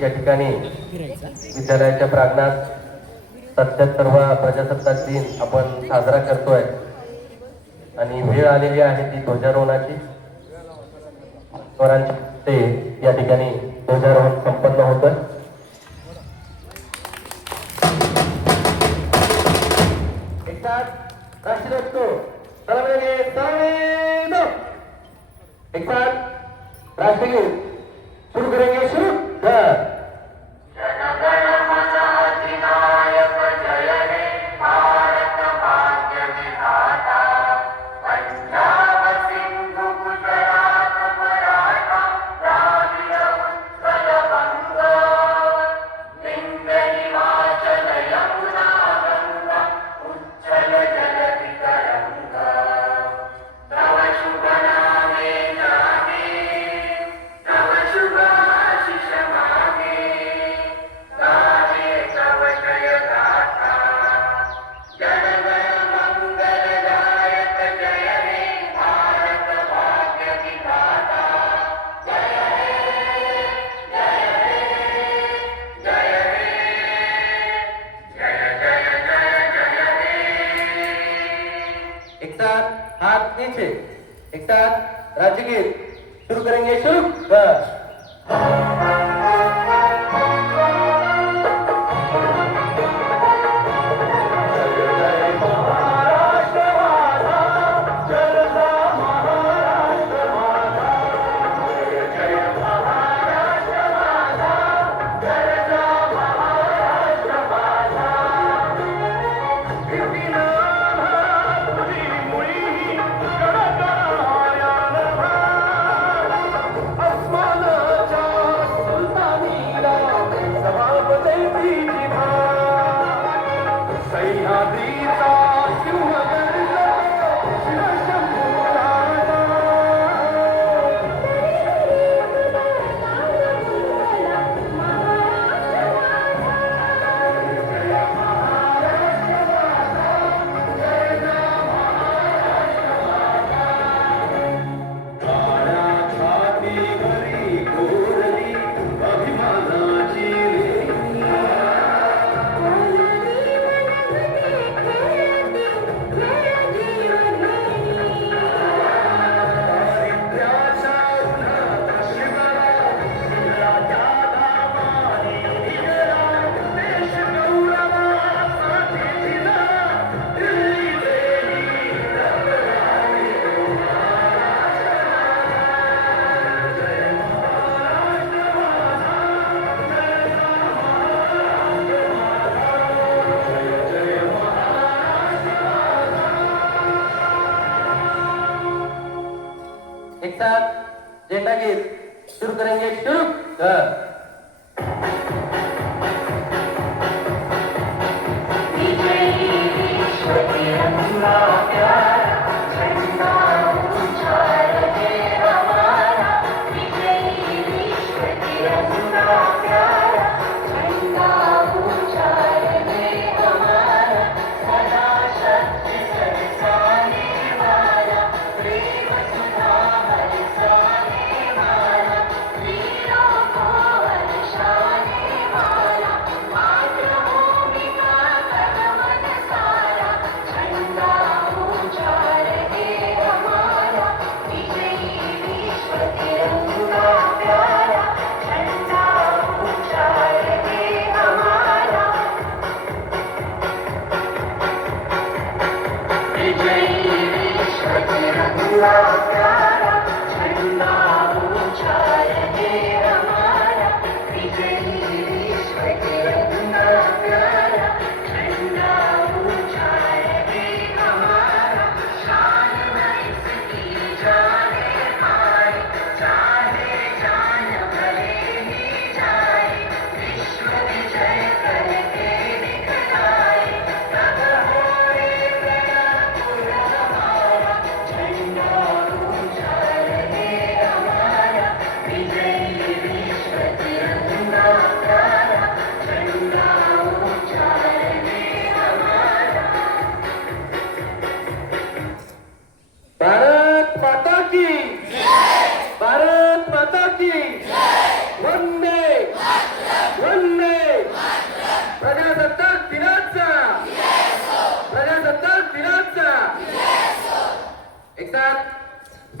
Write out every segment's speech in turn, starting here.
या ठिकाणी विद्यालयाच्या प्रांगणात 77वा प्रजासत्ताक दिन आपण साजरा करतोय आणि वेळ आलेली आहे ती ध्वजारोहणाची. ते या ठिकाणी ध्वजारोहण संपन्न होतं. राष्ट्रध्वज को सलामी सलामी दो. एक साथ राष्ट्रगीत शुरू करेंगे. शुरू कर. एक साथ हाथ नीचे. एक साथ राज्यगीत शुरू करेंगे. शुरू कर. एक साथ झंडा गीत शुरू करेंगे. शुरू कर.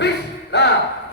विश्राम